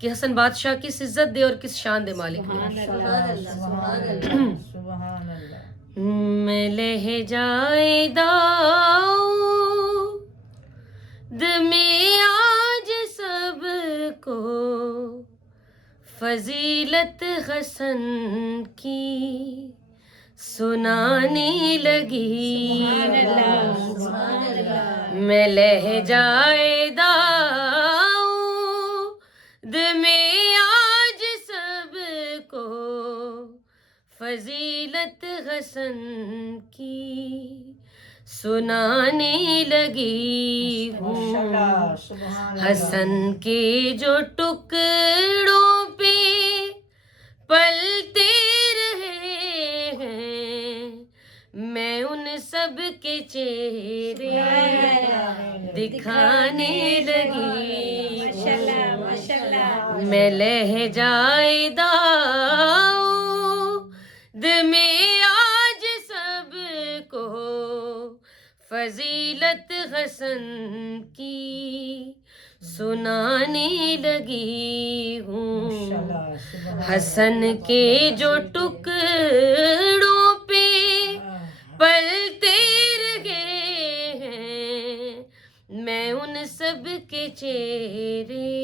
کہ حسن بادشاہ کس عزت دے اور کس شان دے مالک نے. میں لہجائے داؤد میں آج سب کو فضیلت حسن کی سنانے لگی. میں لہجائے داؤد میں آج سب کو فضیلت حسن کی سنانے لگی ہوں. حسن کے جو ٹکڑوں پہ پلتے رہے ہیں میں ان سب کے چہرے دکھانے لگی ہوں. میں لہجائے داؤد میں آج سب کو فضیلت حسن کی سنانے لگی ہوں. حسن کے جو ٹکڑوں پہ پلتے رہے ہیں میں ان سب کے چہرے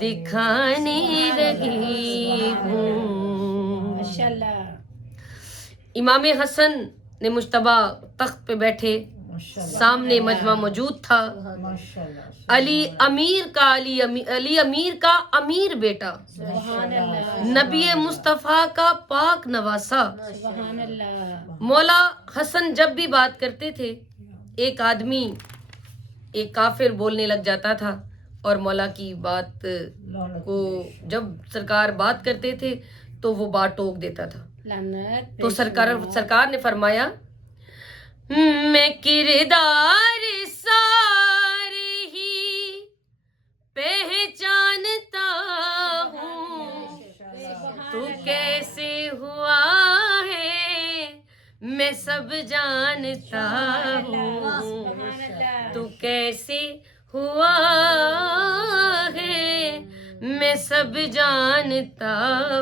دکھانے لگی ہوں. امام حسن نے مجتبیٰ تخت پہ بیٹھے، سامنے مجمع موجود تھا. علی امیر کا امیر بیٹا، نبی مصطفیٰ کا پاک نواسا. مولا حسن جب بھی بات کرتے تھے ایک آدمی ایک کافر بولنے لگ جاتا تھا، اور مولا کی بات کو جب سرکار بات کرتے تھے تو وہ بات ٹوک دیتا تھا. تو سرکار نے فرمایا میں کردار سارے ہی پہچانتا ہوں، تو کیسے ہوا ہے میں سب جانتا ہوں. تو کیسے ہوا ہے میں سب جانتا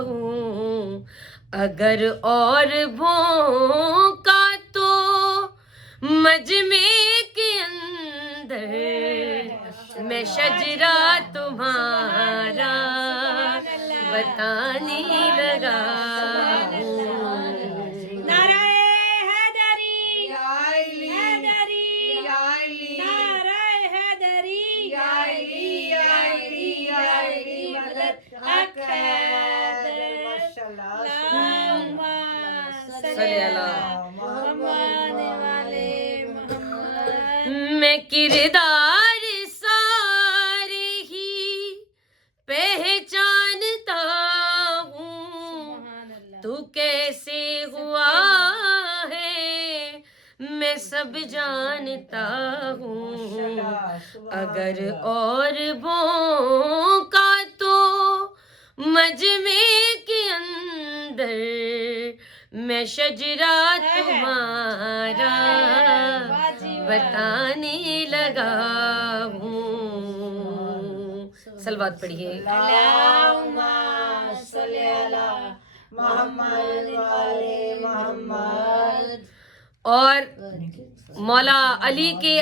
ہوں. اگر اور بھونکا تو مجمع کے اندر میں شجرہ تمہارا بتانے لگا ہوں. میں کردار سارے ہی پہچانتا ہوں، تو کیسے ہوا ہے میں سب جانتا ہوں. اگر اور بھونکا تو مجمع کے اندر میں شجرہ تمہارا بتانے لگا ہوں. صلوات پڑھیے. اللہم صلی علی محمد وعلی محمد. اور مولا علی کے